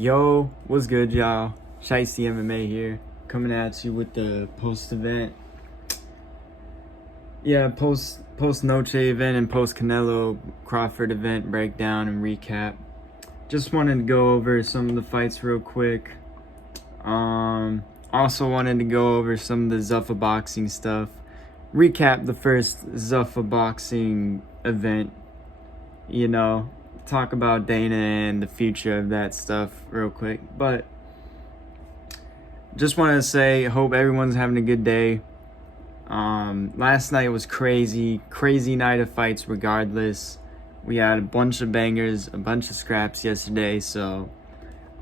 Yo, what's good, y'all? Cat MMA here, coming at you with the post-event. Yeah, post Noche event and post Canelo Crawford event breakdown and recap. Just wanted to go over some of the fights real quick. Also wanted to go over some of the Zuffa boxing stuff. Recap the first Zuffa boxing event. You know, talk about Dana and the future of that stuff real quick. But just wanted to say, hope everyone's having a good day. Last night was crazy night of fights regardless. We had a bunch of bangers, a bunch of scraps yesterday, so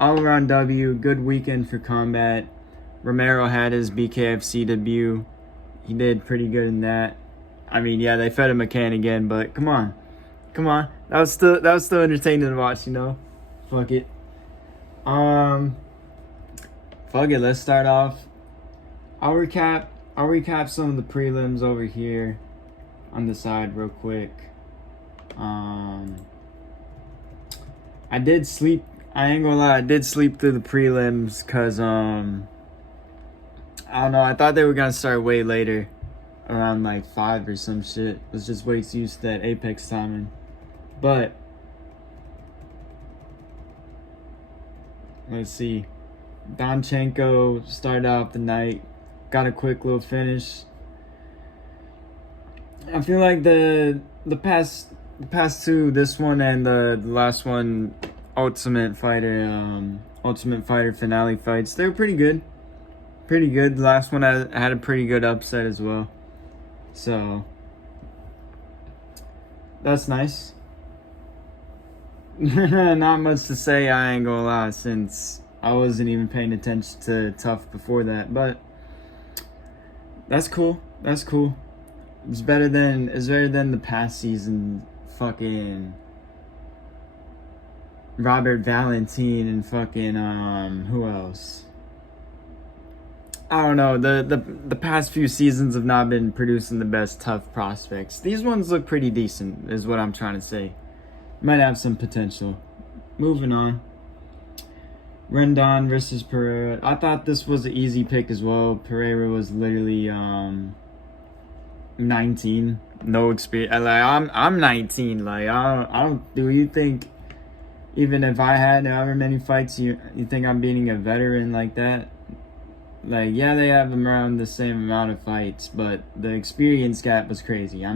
all around W, good weekend for combat. Romero had his BKFC debut. He did pretty good in that. I mean, yeah, they fed him a can again, but come on. That was still entertaining to watch, you know? Fuck it. Let's start off. I'll recap some of the prelims over here on the side real quick. I did sleep. I ain't gonna lie, I did sleep through the prelims because I don't know, I thought they were gonna start way later, around like 5 or some shit. Was just way too used to that Apex timing. But let's see. Donchenko started off the night, got a quick little finish. I feel like the past two, this one and the last one, Ultimate Fighter finale fights, they were pretty good. The last one I had a pretty good upset as well. So that's nice. Not much to say, I ain't gonna lie, since I wasn't even paying attention to Tough before that, but that's cool. It's better than the past season fucking Robert Valentin and fucking who else? I don't know. The past few seasons have not been producing the best Tough prospects. These ones look pretty decent, is what I'm trying to say. Might have some potential. Moving on. Rendon versus Pereira. I thought this was an easy pick as well. Pereira was literally 19, no experience. Like I'm 19. Like I don't. Do you think even if I had however many fights, you think I'm beating a veteran like that? Like, yeah, they have them around the same amount of fights, but the experience gap was crazy.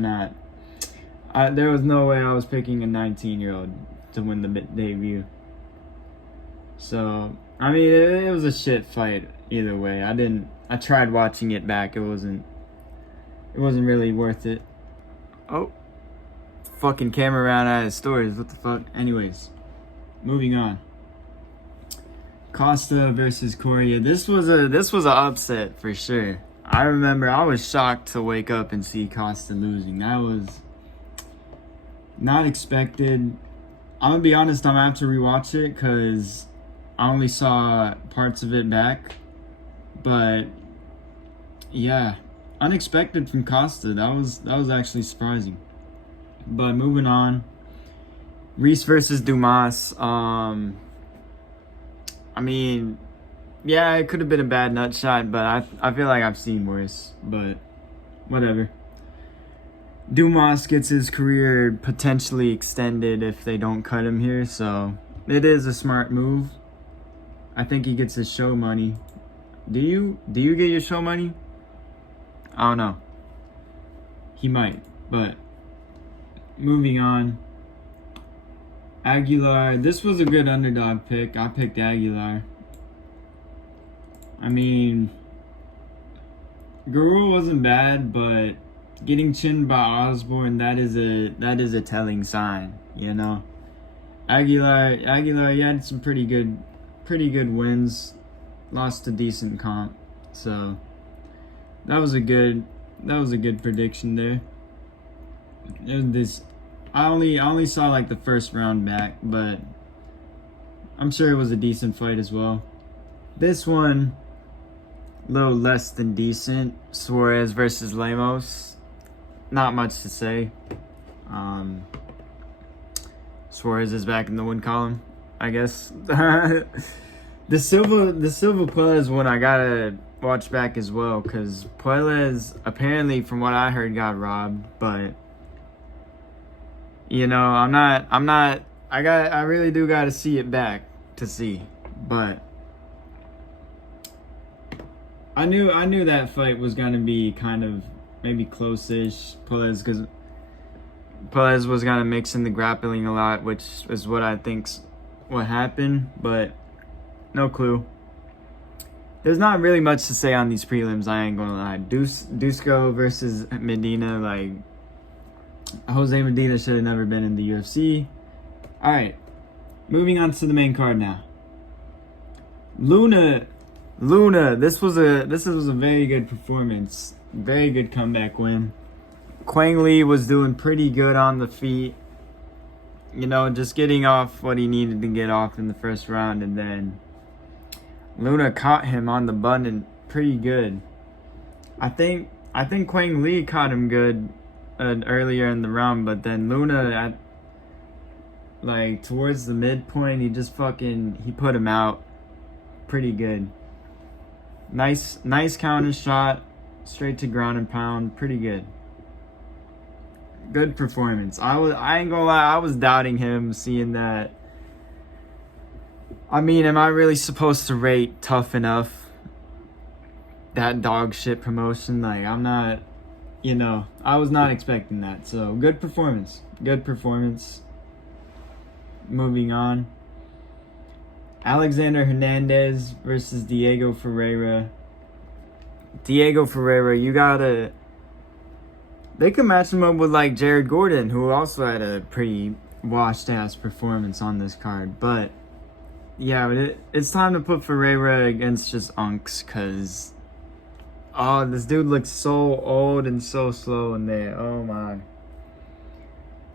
There was no way I was picking a 19-year-old to win the debut. So, I mean, it was a shit fight either way. I tried watching it back. It wasn't really worth it. Oh, fucking camera ran out of storage. What the fuck? Anyways, moving on. Costa versus Correa. This was an upset for sure. I remember I was shocked to wake up and see Costa losing. That was not expected. I'm gonna be honest, I'm gonna have to rewatch it because I only saw parts of it back. But yeah, unexpected from Costa. That was actually surprising. But moving on. Reese versus Dumas. I mean, yeah, it could have been a bad nut shot, but I feel like I've seen worse. But whatever. Dumas gets his career potentially extended if they don't cut him here, so it is a smart move. I think he gets his show money. Do you get your show money? I don't know. He might, but moving on. Aguilar, this was a good underdog pick. I picked Aguilar. I mean, Guru wasn't bad, but getting chinned by Osborne, that is a telling sign, you know. Aguilar, he had some pretty good wins, lost a decent comp, so that was a good prediction there. I only saw like the first round back, but I'm sure it was a decent fight as well. This one, a little less than decent. Suarez versus Lemos. Not much to say. Suarez is back in the win column. I guess. The Silva Puelles one I gotta watch back as well, because Puelles apparently, from what I heard, got robbed. But you know, I really do gotta see it back to see. But I knew that fight was gonna be kind of maybe close-ish. Puelles, because Puelles was gonna mix in the grappling a lot, which is what I think's what happened, but no clue. There's not really much to say on these prelims, I ain't gonna lie. Dusko versus Medina, like, Jose Medina should have never been in the UFC. Alright, moving on to the main card now. Luna, this was a very good performance. Very good comeback win. Quang Lee was doing pretty good on the feet. You know, just getting off what he needed to get off in the first round, and then Luna caught him on the button pretty good. I think Quang Lee caught him good earlier in the round, but then Luna at like towards the midpoint, he put him out pretty good. Nice counter shot, straight to ground and pound, pretty good. Good performance. I ain't gonna lie, I was doubting him, seeing that. I mean, am I really supposed to rate Tough Enough that dog shit promotion? Like, I'm not, you know, I was not expecting that. So, good performance. Moving on. Alexander Hernandez versus Diego Ferreira. Diego Ferreira, they could match him up with like Jared Gordon, who also had a pretty washed ass performance on this card. But yeah, it's time to put Ferreira against just unks, cause this dude looks so old and so slow in there. Oh my!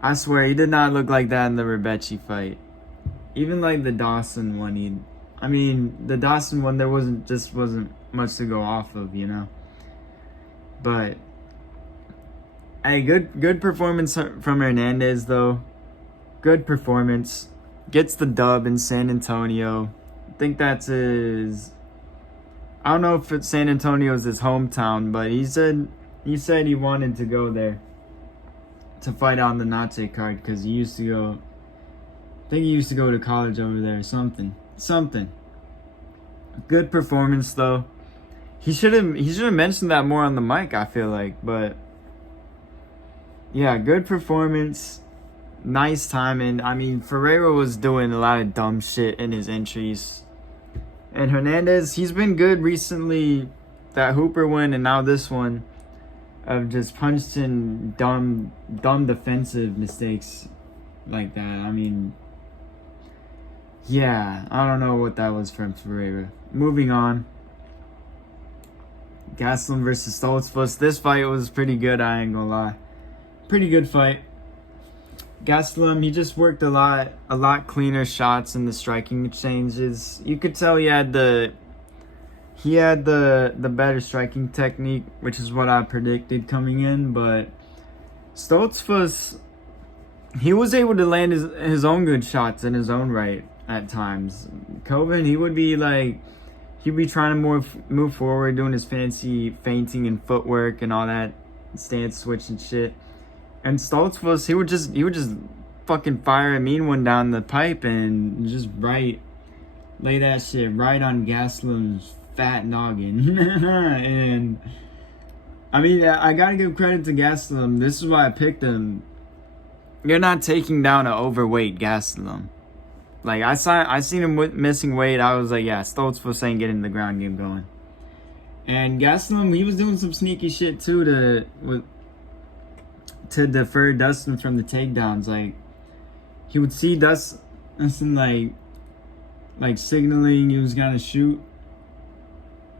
I swear he did not look like that in the Rebecci fight. Even like the Dawson one, the Dawson one, there wasn't much to go off of, you know. But hey, good performance from Hernandez though. Good performance. Gets the dub in San Antonio. I think that's his. I don't know if San Antonio's his hometown, but he said he wanted to go there to fight on the Noche card because he used to go. I think he used to go to college over there or something. Good performance though. He should have mentioned that more on the mic, I feel like, but yeah, good performance. Nice timing. I mean, Ferreira was doing a lot of dumb shit in his entries. And Hernandez, he's been good recently. That Hooper win and now this one of just punched in dumb defensive mistakes like that. I mean, yeah, I don't know what that was from Ferreira. Moving on. Gastelum versus Stoltzfus. This fight was pretty good, I ain't gonna lie. Pretty good fight. Gastelum, he just worked a lot cleaner shots in the striking exchanges. You could tell he had the better striking technique, which is what I predicted coming in, but Stoltzfus, he was able to land his own good shots in his own right at times. Coven, he'd be trying to move forward, doing his fancy feinting and footwork and all that stance switch and shit. And Stoltzfus, he would just fucking fire a mean one down the pipe and just lay that shit right on Gastelum's fat noggin. And I mean, I gotta give credit to Gastelum. This is why I picked him. You're not taking down an overweight Gastelum. Like, I seen him missing weight. I was like, yeah, Stoltzfus ain't getting the ground game going. And Gastelum, he was doing some sneaky shit too to defer Dustin from the takedowns. Like, he would see Dustin like signaling he was gonna shoot,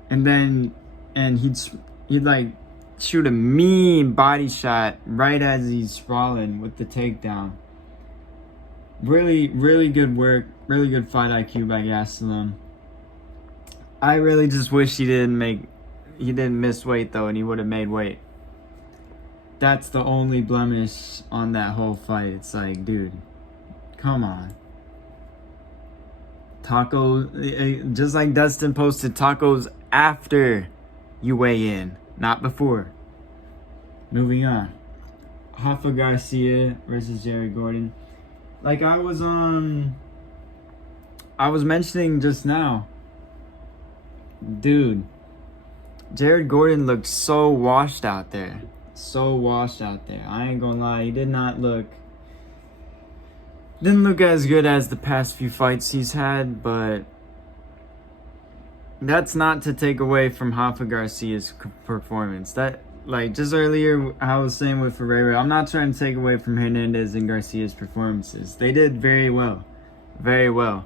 and he'd like shoot a mean body shot right as he's sprawling with the takedown. Really, really good work. Really good fight IQ by Gastelum. I really just wish he didn't miss weight though, and he would have made weight. That's the only blemish on that whole fight. It's like, dude, come on. Just like Dustin posted, tacos after you weigh in, not before. Moving on. Rafa Garcia versus Jared Gordon. Like I was mentioning just now, dude, Jared Gordon looked so washed out there. I ain't gonna lie, he didn't look as good as the past few fights he's had, but that's not to take away from Rafa Garcia's performance. That, like, just earlier I was saying with Ferreira, I'm not trying to take away from Hernandez and Garcia's performances. They did very well. Very well.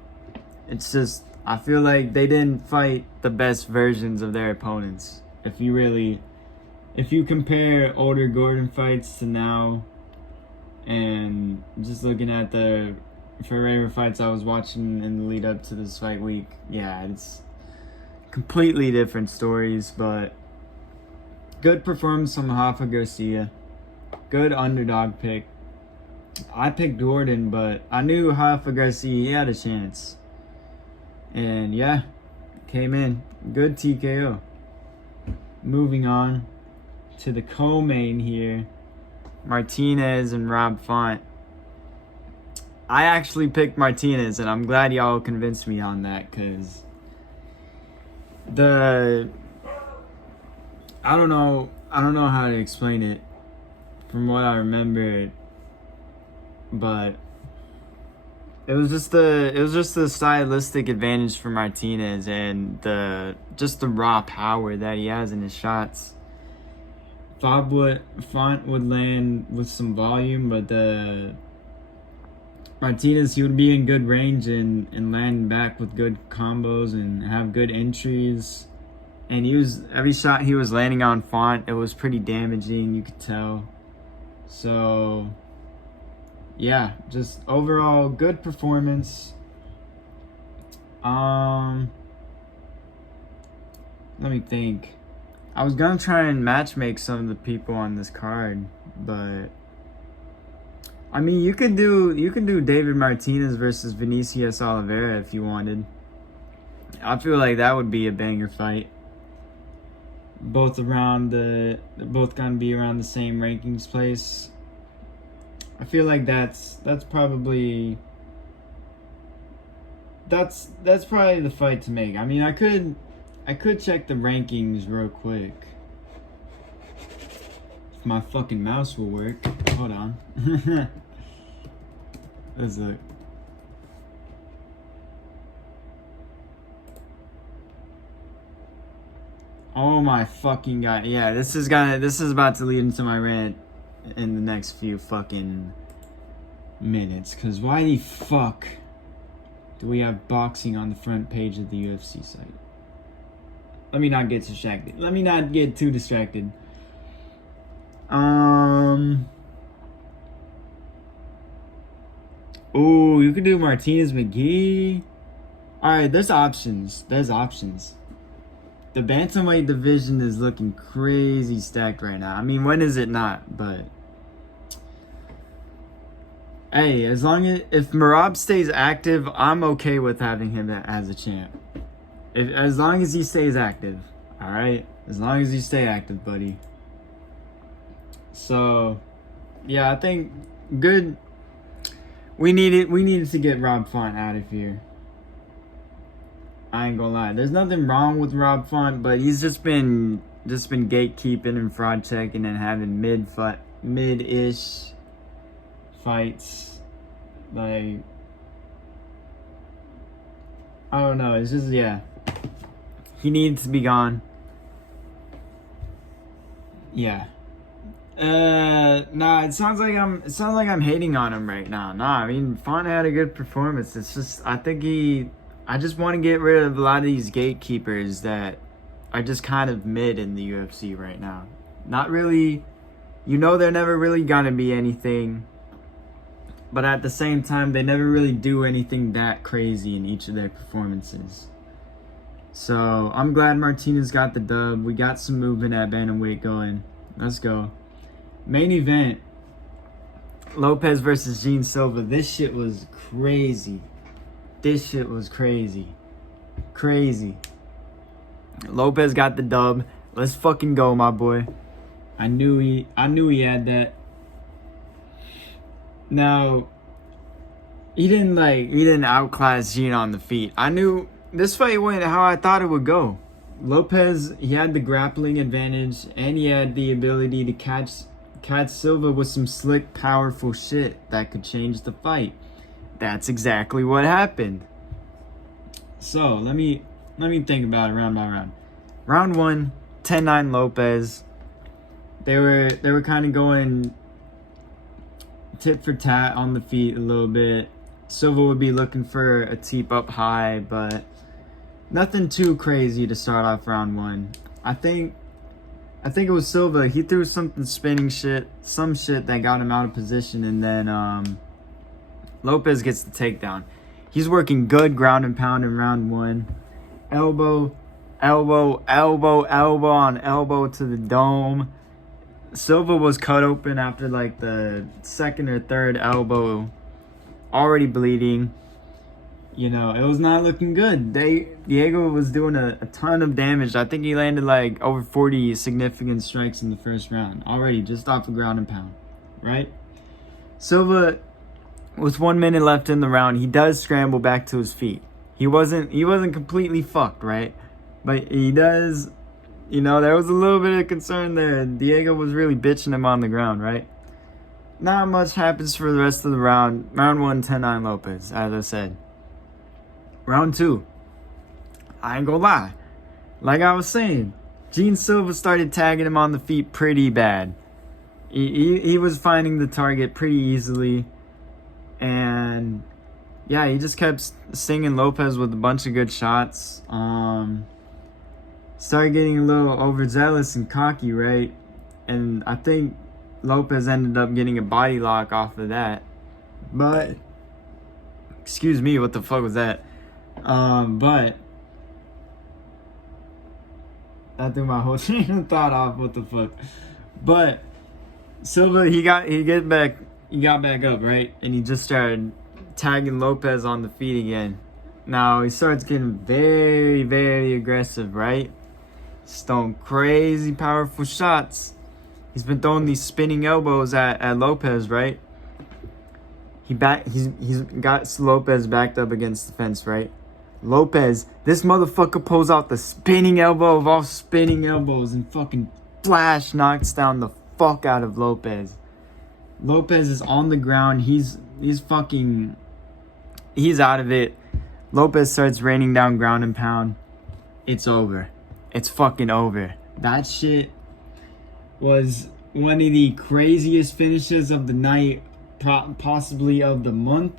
It's just, I feel like they didn't fight the best versions of their opponents. If you compare older Gordon fights to now, and just looking at the Ferreira fights I was watching in the lead up to this fight week, yeah, it's completely different stories, but good performance from Rafa Garcia. Good underdog pick. I picked Gordon, but I knew Rafa Garcia, he had a chance. And yeah, came in. Good TKO. Moving on to the co-main here. Martinez and Rob Font. I actually picked Martinez, and I'm glad y'all convinced me on that, because I don't know how to explain it from what I remember, but it was just the stylistic advantage for Martinez, and the raw power that he has in his shots. Font would land with some volume, but Martinez, he would be in good range and land back with good combos and have good entries. And every shot he was landing on Font, it was pretty damaging, you could tell. So yeah, just overall good performance. Let me think. I was gonna try and matchmake some of the people on this card, but I mean, you can do David Martinez versus Vinicius Oliveira if you wanted. I feel like that would be a banger fight. Both gonna be around the same rankings place. I feel like that's probably the fight to make. I mean, I could check the rankings real quick. If my fucking mouse will work. Hold on. Let's look. Oh my fucking god. Yeah, this is about to lead into my rant in the next few fucking minutes. Cause why the fuck do we have boxing on the front page of the UFC site? Let me not get distracted. Let me not get too distracted. Oh, you could do Martinez McGee. Alright, there's options. The bantamweight division is looking crazy stacked right now. I mean, when is it not? But hey, if Merab stays active, I'm okay with having him as a champ. As long as he stays active, all right. As long as you stay active, buddy. So, yeah, I think good. We needed to get Rob Font out of here. I ain't gonna lie. There's nothing wrong with Rob Font, but he's just been gatekeeping and fraud checking and having mid-ish fights. Like, I don't know. It's just, yeah. He needs to be gone. Yeah. Nah, it sounds like I'm hating on him right now. Nah, I mean, Font had a good performance. It's just, I just want to get rid of a lot of these gatekeepers that are just kind of mid in the UFC right now. Not really, they're never really gonna be anything, but at the same time, they never really do anything that crazy in each of their performances. So, I'm glad Martinez got the dub. We got some movement at bantamweight going. Let's go. Main event, Lopez versus Gene Silva. This shit was crazy. This shit was crazy. Crazy. Lopez got the dub. Let's fucking go, my boy. I knew he had that. Now, he didn't outclass Gene on the feet. I knew this fight went how I thought it would go. Lopez, he had the grappling advantage, and he had the ability to catch Silva with some slick, powerful shit that could change the fight. That's exactly what happened. So let me think about it round by round. Round 1, 10-9 Lopez. They were kind of going tit for tat on the feet a little bit. Silva would be looking for a teep up high, but nothing too crazy to start off round 1. I think it was Silva. He threw some shit that got him out of position, and then Lopez gets the takedown. He's working good ground and pound in round 1. Elbow on elbow to the dome. Silva was cut open after like the second or third elbow, already bleeding. You know, it was not looking good. Diego was doing a ton of damage. I think he landed like over 40 significant strikes in the first round already, just off the ground and pound, right? Silva, with 1 minute left in the round, he does scramble back to his feet. He wasn't completely fucked, right? But he does, you know, there was a little bit of concern there. Diego was really bitching him on the ground, right? Not much happens for the rest of the round. Round 1, 10-9 Lopez, as I said. Round 2, I ain't gonna lie. Like I was saying, Gene Silva started tagging him on the feet pretty bad. He was finding the target pretty easily. And yeah, he just kept stinging Lopez with a bunch of good shots. Started getting a little overzealous and cocky, right? And I think Lopez ended up getting a body lock off of that. But, excuse me, what the fuck was that? But I threw my whole train of thought off. What the fuck? But Silva, he got back up, right? And he just started tagging Lopez on the feet again. Now he starts getting very, very aggressive, right? He's throwing crazy powerful shots. He's been throwing these spinning elbows at Lopez, right? He's got Lopez backed up against the fence, right? Lopez, this motherfucker pulls out the spinning elbow of all spinning elbows and fucking flash knocks down the fuck out of Lopez. Lopez is on the ground. He's out of it. Lopez starts raining down ground and pound. It's over. It's fucking over. That shit was one of the craziest finishes of the night, possibly of the month.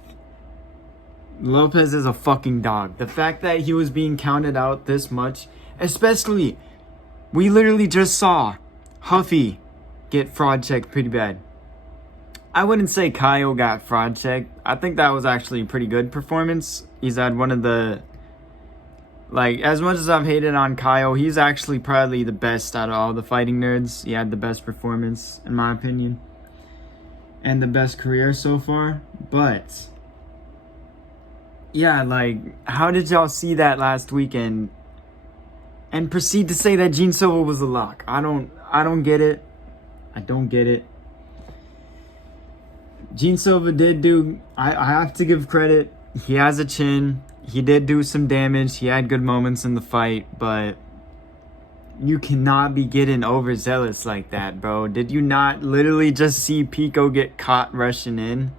Lopez is a fucking dog. The fact that he was being counted out this much, especially, we literally just saw Huffy get fraud checked pretty bad. I wouldn't say Kyle got fraud checked. I think that was actually a pretty good performance. He's had one of the, like, as much as I've hated on Kyle, he's actually probably the best out of all the fighting nerds. He had the best performance, in my opinion, and the best career so far. But yeah, like, how did y'all see that last weekend and proceed to say that Gene Silva was a lock? I don't get it. I don't get it. Gene Silva did do, I have to give credit. He has a chin. He did do some damage. He had good moments in the fight, but you cannot be getting overzealous like that, bro. Did you not literally just see Pico get caught rushing in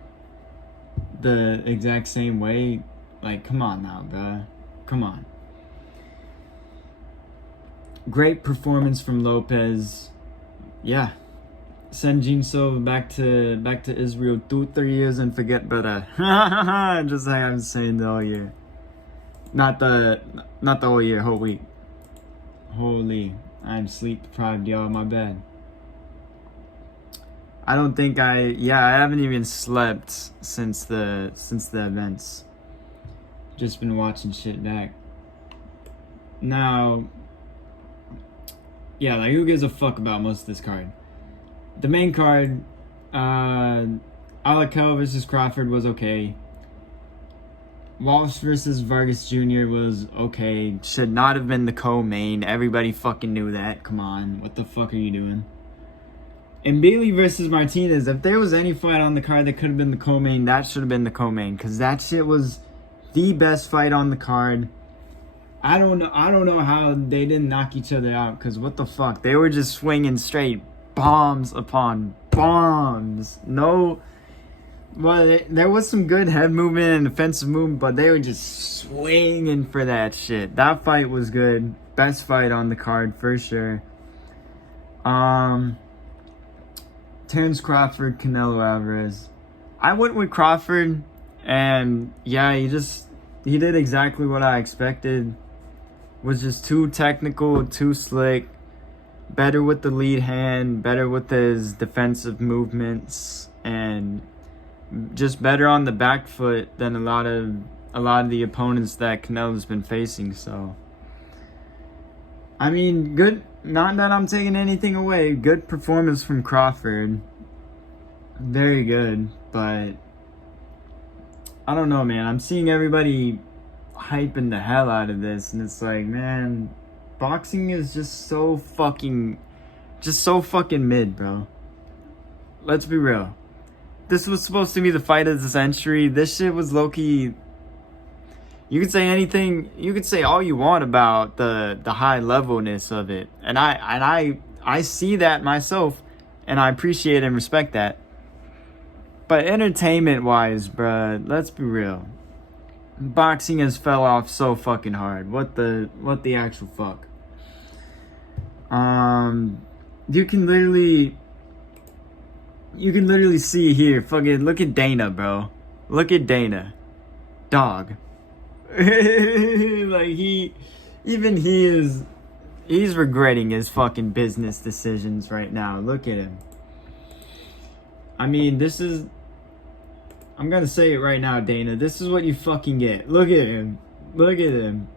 the exact same way? Like, come on now, bro. Come on. Great performance from Lopez. Yeah. Send Gene Silva back to Israel 2-3 years and forget better. Just like I'm saying the whole year. Not the whole year, whole week. Holy, I'm sleep deprived, y'all. My bad. I don't think I haven't even slept since the events. Just been watching shit back. Now, yeah, like, who gives a fuck about most of this card? The main card, Alakal versus Crawford was okay. Walsh versus Vargas Jr. was okay. Should not have been the co-main. Everybody fucking knew that. Come on. What the fuck are you doing? And Bailey versus Martinez, if there was any fight on the card that could have been the co-main, that should have been the co-main. Because that shit was the best fight on the card. I don't know how they didn't knock each other out. Because what the fuck? They were just swinging straight bombs upon bombs. No... Well, there was some good head movement and defensive movement, but they were just swinging for that shit. That fight was good. Best fight on the card for sure. Terence Crawford, Canelo Alvarez. I went with Crawford, and yeah, he did exactly what I expected. Was just too technical, too slick. Better with the lead hand, better with his defensive movements, and just better on the back foot than a lot of the opponents that Canelo's been facing. So I mean, good, not that I'm taking anything away, good performance from Crawford, very good. But I don't know, man, I'm seeing everybody hyping the hell out of this, and it's like, man, boxing is just so fucking mid, bro. Let's be real. This was supposed to be the fight of the century. This shit was low-key... You could say anything... You could say all you want about the high-levelness of it. And I see that myself. And I appreciate and respect that. But entertainment-wise, bruh, let's be real. Boxing has fell off so fucking hard. What the actual fuck? You can literally see here, fucking, look at Dana, bro. Look at Dana. Dog. Like, he's regretting his fucking business decisions right now. Look at him. I mean, I'm gonna say it right now, Dana. This is what you fucking get. Look at him. Look at him.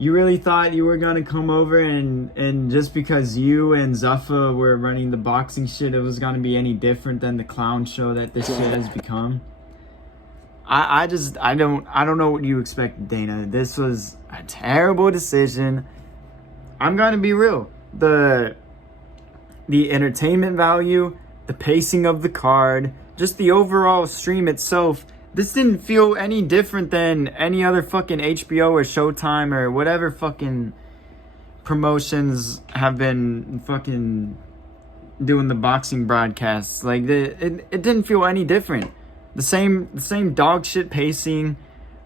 You really thought you were gonna come over and just because you and Zuffa were running the boxing shit, it was gonna be any different than the clown show that this shit has become? I don't know what you expected, Dana. This was a terrible decision. I'm gonna be real. The entertainment value, the pacing of the card, just the overall stream itself, this didn't feel any different than any other fucking HBO or Showtime or whatever fucking promotions have been fucking doing the boxing broadcasts. Like, it didn't feel any different. The same dog shit pacing,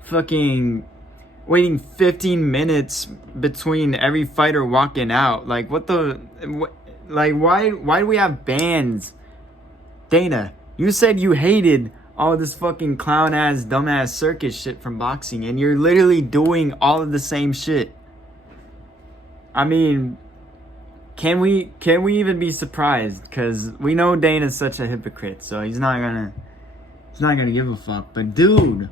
fucking waiting 15 minutes between every fighter walking out. Like, why do we have bans? Dana, you said you hated all this fucking clown ass, dumbass circus shit from boxing, and you're literally doing all of the same shit. I mean, can we even be surprised? Because we know Dana's such a hypocrite, so he's not gonna give a fuck. But dude,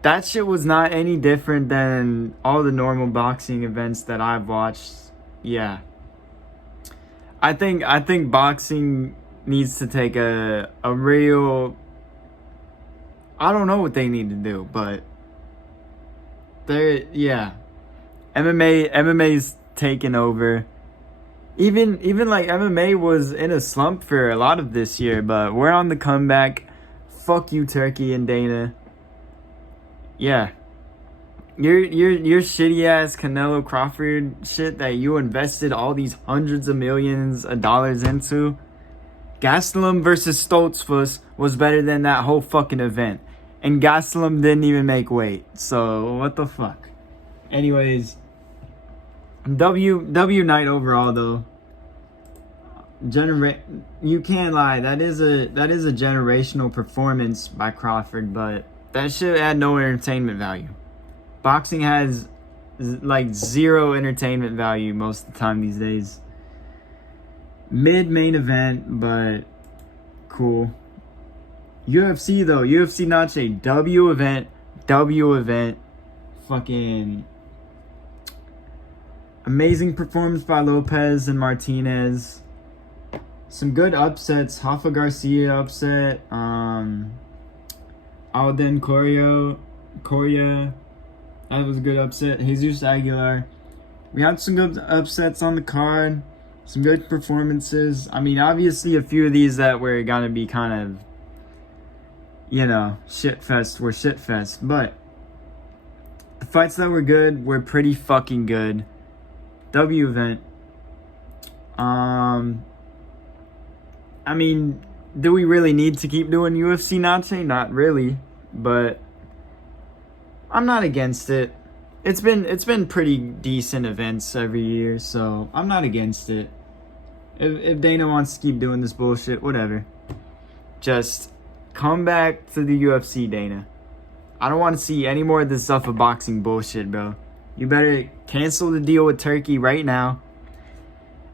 that shit was not any different than all the normal boxing events that I've watched. Yeah, I think boxing needs to take a real... I don't know what they need to do, but MMA's taken over. Even like MMA was in a slump for a lot of this year, but we're on the comeback. Fuck you, Turkey and Dana. Yeah. Your shitty ass Canelo Crawford shit that you invested all these hundreds of millions of dollars into, Gastelum versus Stoltzfus was better than that whole fucking event. And Gastelum didn't even make weight. So, what the fuck? Anyways, W night overall though. You can't lie. That is a generational performance by Crawford, but that shit had no entertainment value. Boxing has like zero entertainment value most of the time these days. Mid-main event, but cool. UFC though, UFC Noche, W event, fucking amazing performance by Lopez and Martinez. Some good upsets. Hoffa Garcia upset. Alden Correa, that was a good upset. Jesus Aguilar. We had some good upsets on the card. Some good performances. I mean, obviously a few of these that were gonna be kind of, shit fest were shit fest. But the fights that were good were pretty fucking good. W event. I mean, do we really need to keep doing UFC Noche? Not really, but I'm not against it. It's been pretty decent events every year, so I'm not against it. If Dana wants to keep doing this bullshit, whatever. Just come back to the UFC, Dana. I don't want to see any more of this Zuffa boxing bullshit, bro. You better cancel the deal with Turkey right now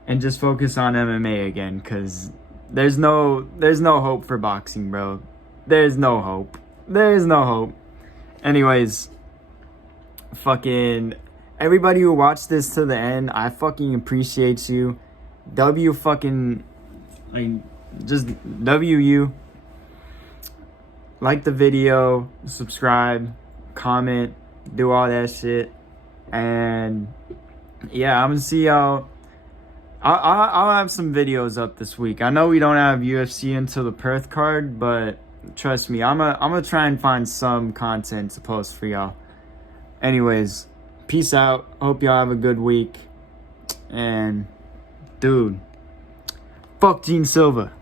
and just focus on MMA again, because there's no hope for boxing, bro. There's no hope. There's no hope. Anyways, fucking everybody who watched this to the end, I fucking appreciate you. Just W you. Like the video, subscribe, comment, do all that shit. And yeah, I'm gonna see y'all. I'll have some videos up this week. I know we don't have UFC until the Perth card, but trust me, I'm gonna try and find some content to post for y'all. Anyways, peace out. Hope y'all have a good week. And dude, fuck Gene Silva.